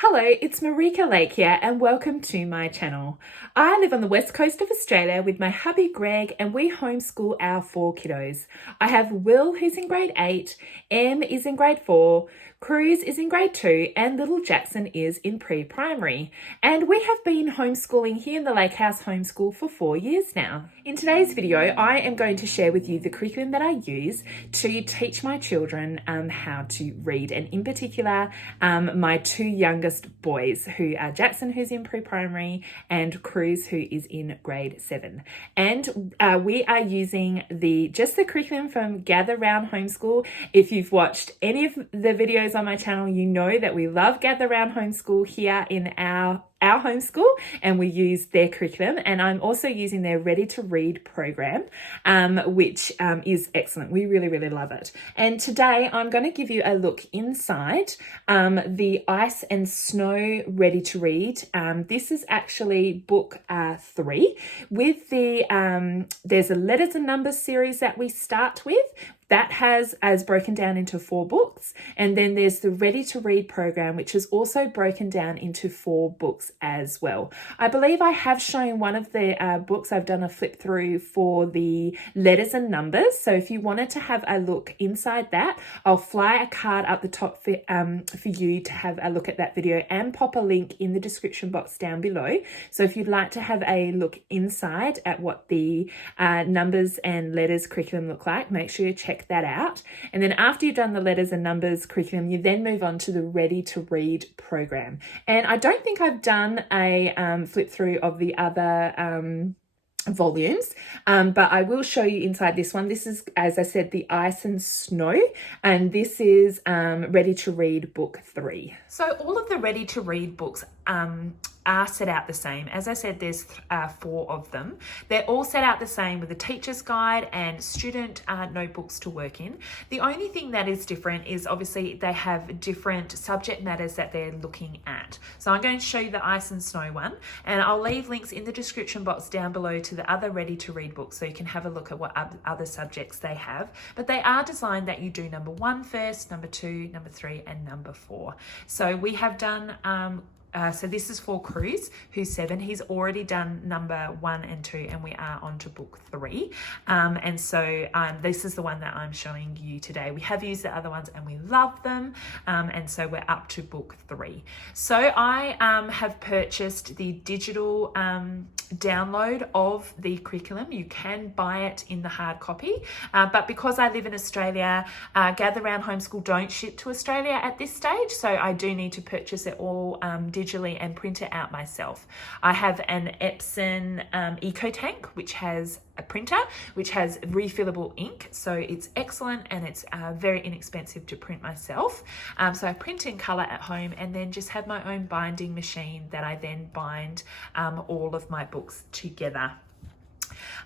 Hello, it's Marika Lake here and welcome to my channel. I live on the west coast of Australia with my hubby Greg and we homeschool our 4 kiddos. I have Will who's in grade 8, Em is in grade 4, Cruz is in grade 2 and little Jackson is in pre-primary. And we have been homeschooling here in the Lake House Homeschool for 4 years now. In today's video, I am going to share with you the curriculum that I use to teach my children how to read, and in particular my 2 youngest boys, who are Jackson, who's in pre-primary, and Cruz, who is in grade 7. And we are using just the curriculum from Gather Round Homeschool. If you've watched any of the videos on my channel, you know that we love Gather Round Homeschool here in our homeschool, and we use their curriculum, and I'm also using their Ready to Read program, which is excellent. We really love it. And today I'm going to give you a look inside the Ice and Snow Ready to Read. This is actually book 3 with there's a letters and numbers series that we start with. That has broken down into 4 books. And then there's the Ready to Read program, which is also broken down into 4 books as well. I believe I have shown one of the books. I've done a flip through for the letters and numbers. So if you wanted to have a look inside that, I'll fly a card up the top for you to have a look at that video and pop a link in the description box down below. So if you'd like to have a look inside at what the numbers and letters curriculum look like, make sure you check that out. And then after you've done the letters and numbers curriculum, you then move on to the Ready to Read program. And I don't think I've done a flip through of the other volumes, but I will show you inside this one. This is, as I said, the Ice and Snow, and this is Ready to Read book 3. So all of the Ready to Read books are set out the same. As I said, there's 4 of them. They're all set out the same with a teacher's guide and student notebooks to work in. The only thing that is different is obviously they have different subject matters that they're looking at. So I'm going to show you the Ice and Snow one, and I'll leave links in the description box down below to the other Ready to Read books so you can have a look at what other subjects they have. But they are designed that you do number 1 first, number 2, number 3, and number 4. So we have done so this is for Cruz, who's 7. He's already done number 1 and 2, and we are on to book 3. And so this is the one that I'm showing you today. We have used the other ones and we love them. And so we're up to book 3. So I have purchased the digital download of the curriculum. You can buy it in the hard copy, but because I live in Australia, Gather Round Homeschool don't ship to Australia at this stage, so I do need to purchase it all digitally and print it out myself. I have an Epson Eco Tank, which has a printer which has refillable ink, so it's excellent, and it's very inexpensive to print myself. So I print in color at home and then just have my own binding machine that I then bind all of my books together.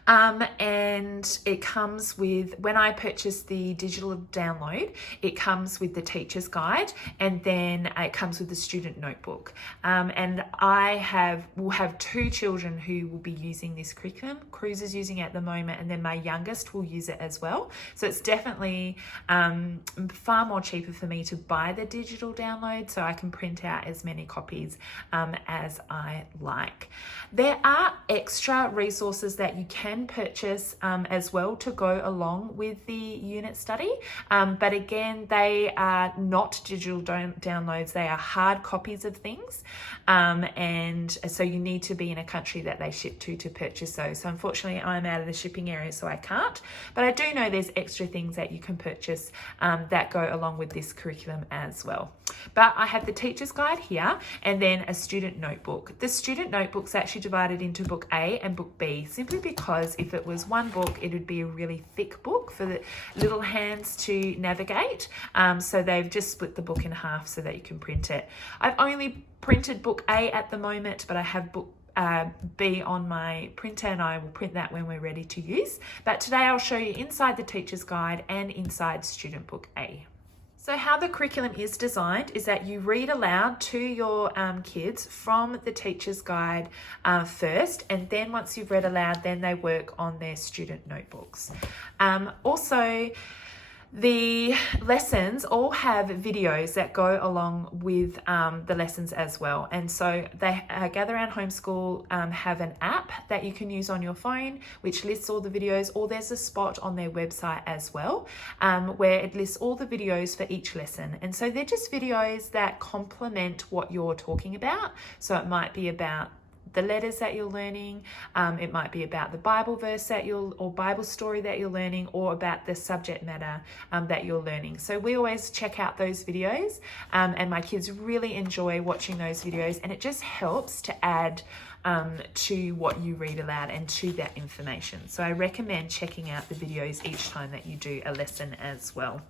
And it comes with, when I purchased the digital download, it comes with the teacher's guide, and then it comes with the student notebook. And I will have 2 children who will be using this curriculum. Cruz is using it at the moment, and then my youngest will use it as well. So it's definitely far more cheaper for me to buy the digital download, so I can print out as many copies as I like. There are extra resources that you can purchase as well to go along with the unit study, but again, they are not digital downloads. They are hard copies of things, and so you need to be in a country that they ship to purchase those. So unfortunately I'm out of the shipping area, so I can't, but I do know there's extra things that you can purchase that go along with this curriculum as well. But I have the teacher's guide here, and then a student notebook. The student notebook's actually divided into book A and book B, simply because if it was one book, it would be a really thick book for the little hands to navigate. So they've just split the book in half so that you can print it. I've only printed book A at the moment, but I have book B on my printer, and I will print that when we're ready to use. But today I'll show you inside the teacher's guide and inside student book A. So how the curriculum is designed is that you read aloud to your kids from the teacher's guide first, and then once you've read aloud, then they work on their student notebooks. Also, The lessons all have videos that go along with the lessons as well. And so they Gather Round Homeschool have an app that you can use on your phone, which lists all the videos, or there's a spot on their website as well, where it lists all the videos for each lesson. And so they're just videos that complement what you're talking about. So it might be about the letters that you're learning, it might be about the Bible verse or Bible story that you're learning, or about the subject matter that you're learning. So we always check out those videos, and my kids really enjoy watching those videos, and it just helps to add to what you read aloud and to that information. So I recommend checking out the videos each time that you do a lesson as well.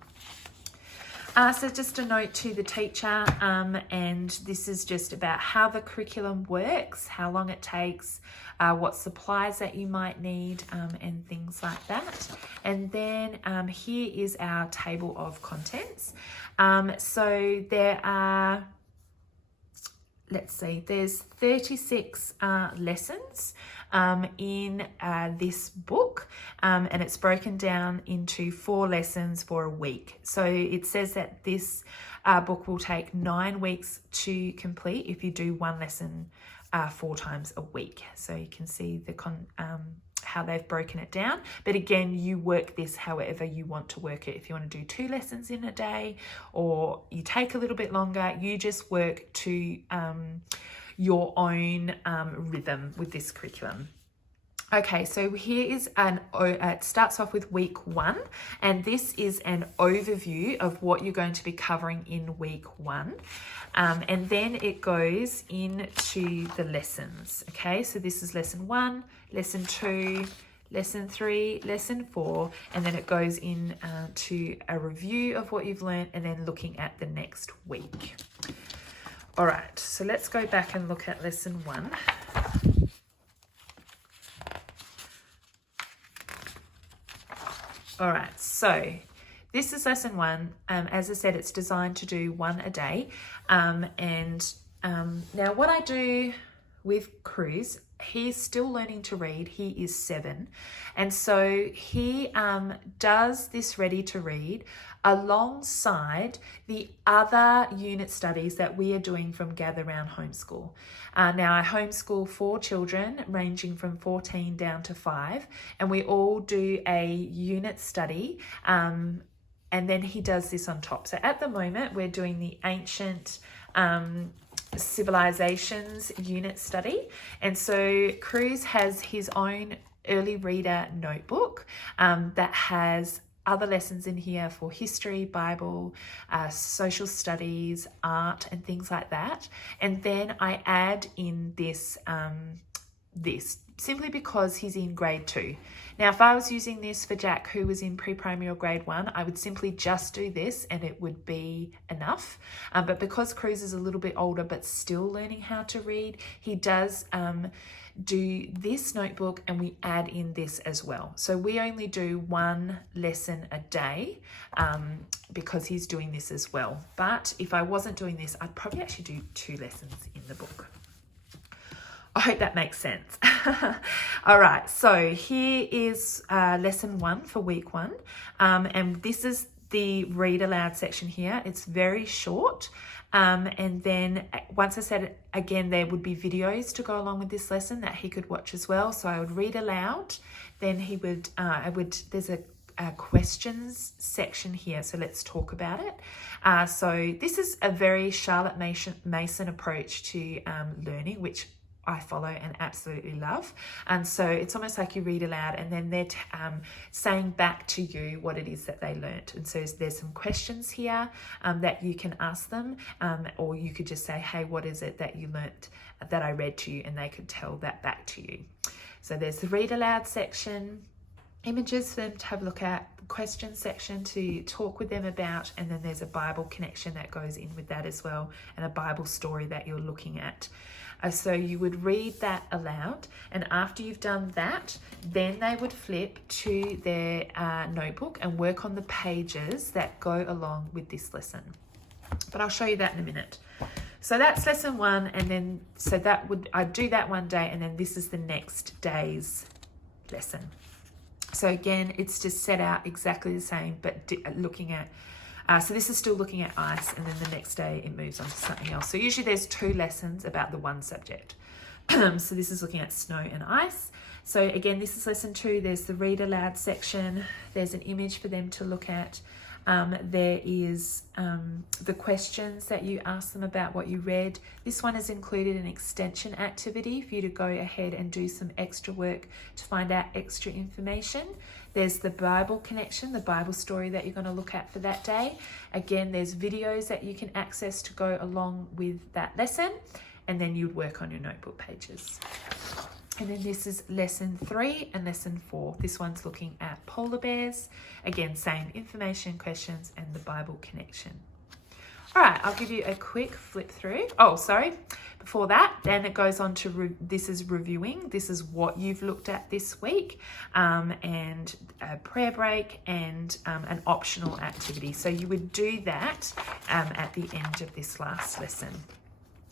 So just a note to the teacher, and this is just about how the curriculum works, how long it takes, what supplies that you might need, and things like that. And then here is our table of contents. So there are, let's see, there's 36 lessons in this book, and it's broken down into 4 lessons for a week. So it says that this book will take 9 weeks to complete if you do one lesson 4 times a week. So you can see the how they've broken it down. But again, you work this however you want to work it. If you want to do 2 lessons in a day, or you take a little bit longer, you just work to your own rhythm with this curriculum. Okay, so here is it starts off with week 1, and this is an overview of what you're going to be covering in week 1. And then it goes into the lessons. Okay, so this is lesson 1, lesson 2, lesson 3, lesson 4, and then it goes in to a review of what you've learned, and then looking at the next week. All right, so let's go back and look at lesson 1. All right, so this is lesson 1. As I said, it's designed to do 1 a day. Now what I do with Cruz, he's still learning to read. He is 7. And so he does this ready to read alongside the other unit studies that we are doing from Gather Round Homeschool. Now I homeschool 4 children ranging from 14 down to 5, and we all do a unit study, and then he does this on top. So at the moment we're doing the ancient civilizations unit study, and so Cruz has his own early reader notebook that has other lessons in here for history, Bible, social studies, art, and things like that. And then I add in this simply because he's in grade 2. Now, if I was using this for Jack, who was in pre-primary or grade 1, I would simply just do this and it would be enough. But because Cruz is a little bit older but still learning how to read, he does do this notebook, and we add in this as well. So we only do 1 lesson a day because he's doing this as well. But if I wasn't doing this, I'd probably actually do 2 lessons in the book. I hope that makes sense. All right, so here is lesson 1 for week 1. And this is the read aloud section here. It's very short. And then once I said it again, there would be videos to go along with this lesson that he could watch as well. So I would read aloud, then he would, there's a questions section here. So let's talk about it. So this is a very Charlotte Mason approach to learning, which I follow and absolutely love. And so it's almost like you read aloud and then they're saying back to you what it is that they learnt. And so there's some questions here that you can ask them, or you could just say, hey, what is it that you learnt that I read to you? And they could tell that back to you. So there's the read aloud section, images for them to have a look at, the question section to talk with them about, and then there's a Bible connection that goes in with that as well, and a Bible story that you're looking at. So you would read that aloud, and after you've done that, then they would flip to their notebook and work on the pages that go along with this lesson. But I'll show you that in a minute. So that's lesson 1, and then I'd do that one day, and then this is the next day's lesson. So again, it's just set out exactly the same, but looking at, so this is still looking at ice, and then the next day it moves on to something else. So usually there's 2 lessons about the one subject. So this is looking at snow and ice. So again, this is lesson 2. There's the read aloud section. There's an image for them to look at. There is the questions that you ask them about what you read. This one has included an extension activity for you to go ahead and do some extra work to find out extra information. There's the Bible connection, the Bible story that you're going to look at for that day. Again, there's videos that you can access to go along with that lesson, and then you'd work on your notebook pages. And then this is lesson 3 and lesson 4. This one's looking at polar bears. Again, same information, questions, and the Bible connection. All right, I'll give you a quick flip through. Oh, sorry. Before that, then it goes on to, this is reviewing. This is what you've looked at this week, and a prayer break and an optional activity. So you would do that at the end of this last lesson.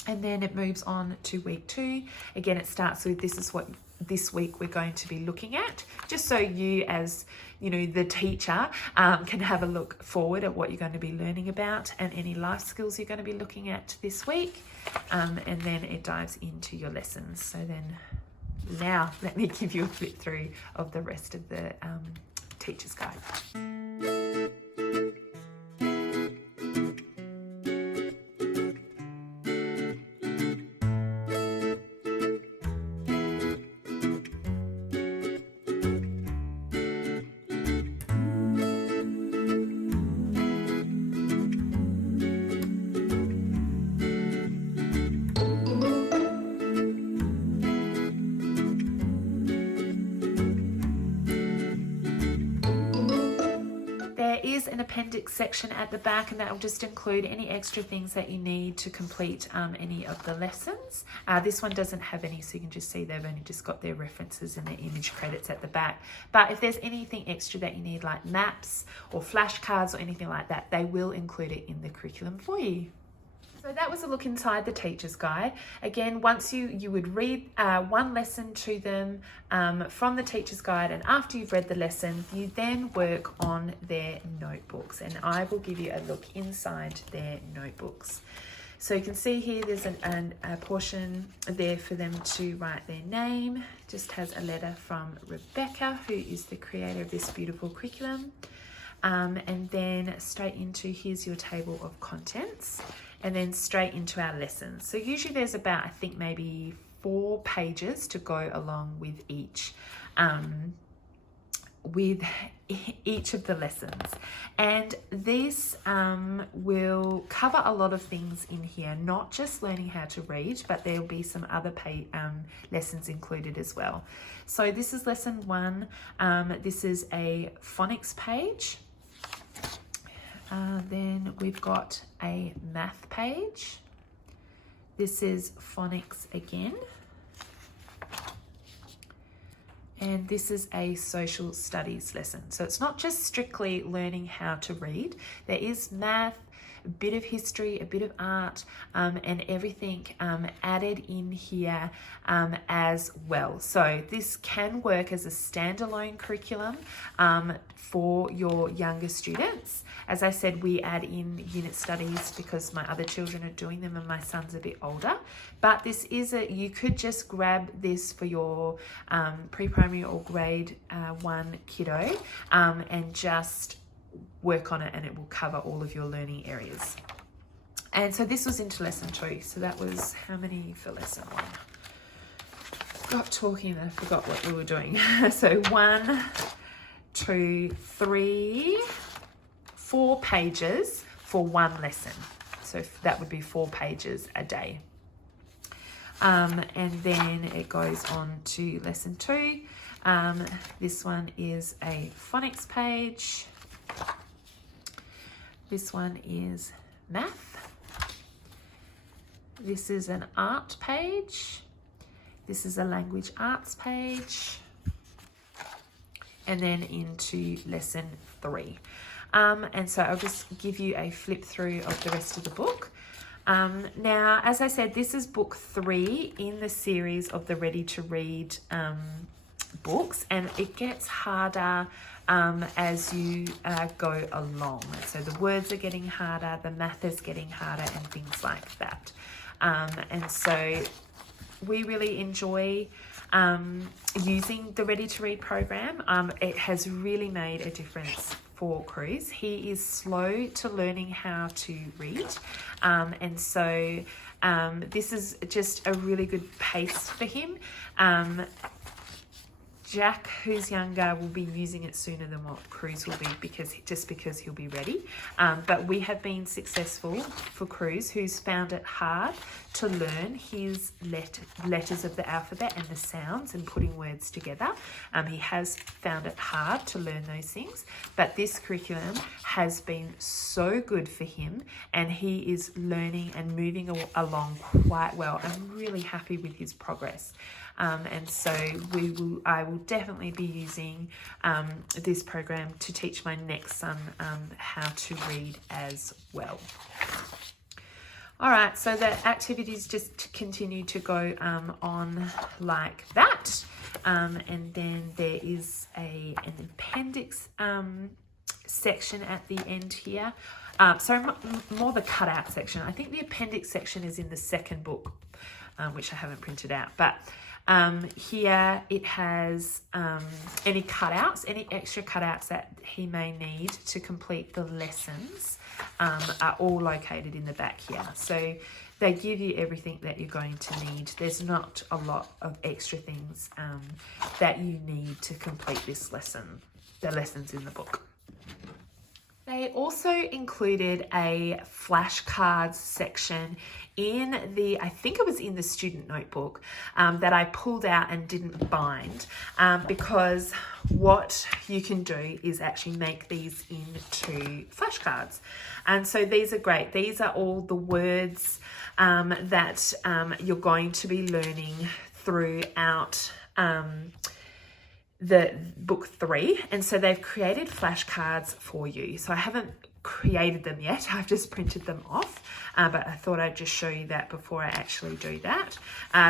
And then it moves on to week 2. Again, it starts with, this is what this week we're going to be looking at, just so you, as you know, the teacher, can have a look forward at what you're going to be learning about and any life skills you're going to be looking at this week. And then it dives into your lessons. So then now let me give you a flip through of the rest of the teacher's guide. An appendix section at the back, and that will just include any extra things that you need to complete any of the lessons. This one doesn't have any, so you can just see they've only just got their references and their image credits at the back. But if there's anything extra that you need, like maps or flashcards or anything like that, they will include it in the curriculum for you. So that was a look inside the teacher's guide. Again, once you would read one lesson to them from the teacher's guide, and after you've read the lesson, you then work on their notebooks, and I will give you a look inside their notebooks. So you can see here there's a portion there for them to write their name. Just has a letter from Rebecca, who is the creator of this beautiful curriculum. And then straight into, here's your table of contents, and then straight into our lessons. So usually there's about, I think, maybe 4 pages to go along with each of the lessons. And this will cover a lot of things in here, not just learning how to read, but there'll be some other lessons included as well. So this is lesson 1. This is a phonics page. Then we've got a math page. This is phonics again. And this is a social studies lesson. So it's not just strictly learning how to read. There is math, a bit of history, a bit of art, and everything added in here as well. So this can work as a standalone curriculum for your younger students. As I said, we add in unit studies because my other children are doing them and my son's a bit older. But this is you could just grab this for your pre-primary or grade 1 kiddo and just work on it, and it will cover all of your learning areas. And so this was into lesson 2. So that was how many for lesson 1? Got talking and I forgot what we were doing. So 1, 2, 3, 4 pages for 1 lesson. So that would be 4 pages a day. And then it goes on to lesson 2. This one is a phonics page. This one is math. This is an art page. This is a language arts page. And then into lesson 3. And so I'll just give you a flip through of the rest of the book. Now, as I said, this is book 3 in the series of the Ready to Read books, and it gets harder as you go along. So the words are getting harder, the math is getting harder, and things like that. And so we really enjoy using the Ready to Read program. It has really made a difference for Cruz. He is slow to learning how to read, and so this is just a really good pace for him. Jack, who's younger, will be using it sooner than what Cruz will be because he'll be ready. But we have been successful for Cruz, who's found it hard to learn his letters of the alphabet and the sounds and putting words together. He has found it hard to learn those things, but this curriculum has been so good for him, and he is learning and moving along quite well. I'm really happy with his progress. And so I will definitely be using this program to teach my next son how to read as well. All right, so the activities just continue to go on like that. And then there is an appendix section at the end here. More the cutout section. I think the appendix section is in the second book, which I haven't printed out. But here it has any cutouts, any extra cutouts that he may need to complete the lessons are all located in the back here. So they give you everything that you're going to need. There's not a lot of extra things that you need to complete this lesson, the lessons in the book. They also included a flashcards section in I think it was in the student notebook that I pulled out and didn't bind because what you can do is actually make these into flashcards. And so these are great. These are all the words that you're going to be learning throughout the book 3, and so they've created flashcards for you. So I haven't created them yet, I've just printed them off, but I thought I'd just show you that before I actually do that.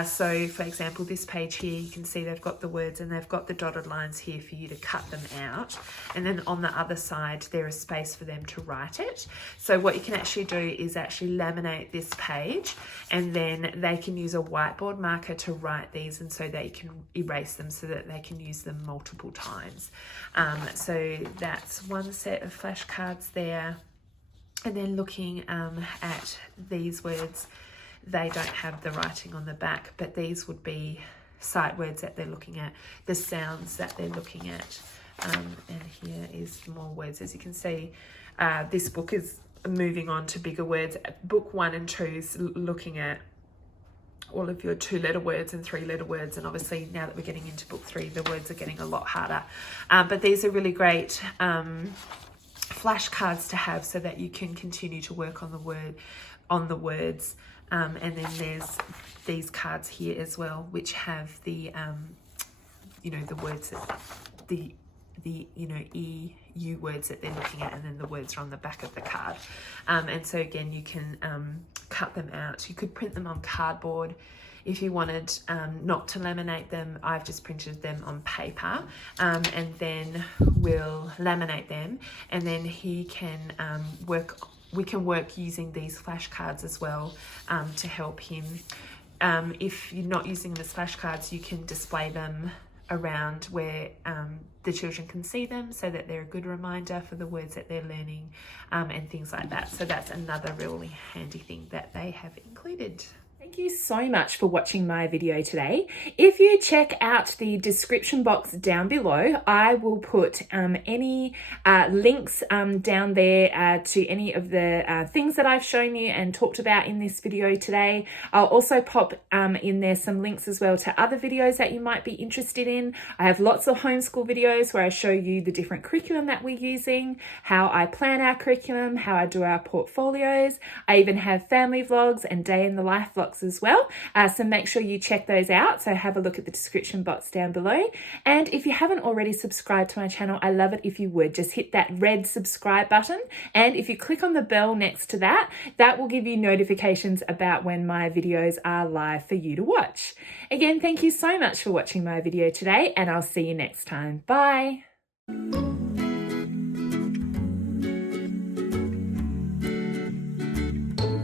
So for example, this page here, you can see they've got the words and they've got the dotted lines here for you to cut them out, and then on the other side there is space for them to write it. So what you can actually do is actually laminate this page, and then they can use a whiteboard marker to write these, and so they can erase them so that they can use them multiple times. So that's one set of flashcards there. And then looking at these words, they don't have the writing on the back, but these would be sight words that they're looking at, the sounds that they're looking at. And here is more words. As you can see, this book is moving on to bigger words. Book 1 and 2 is looking at all of your 2-letter words and 3-letter words, and obviously now that we're getting into book 3, the words are getting a lot harder. But these are really great flashcards to have so that you can continue to work on the words. And then there's these cards here as well, which have the the words that the EU words that they're looking at, and then the words are on the back of the card. And so again, you can cut them out. You could print them on cardboard if you wanted not to laminate them. I've just printed them on paper, and then we'll laminate them, and then we can work using these flashcards as well to help him. If you're not using them as flashcards, you can display them around where the children can see them, so that they're a good reminder for the words that they're learning, and things like that. So that's another really handy thing that they have included. Thank you so much for watching my video today. If you check out the description box down below, I will put any links down there to any of the things that I've shown you and talked about in this video today. I'll also pop in there some links as well to other videos that you might be interested in. I have lots of homeschool videos where I show you the different curriculum that we're using, how I plan our curriculum, how I do our portfolios. I even have family vlogs and day in the life vlogs box as well. So make sure you check those out. So have a look at the description box down below. And if you haven't already subscribed to my channel, I love it if you would. Just hit that red subscribe button. And if you click on the bell next to that, that will give you notifications about when my videos are live for you to watch. Again, thank you so much for watching my video today, and I'll see you next time. Bye.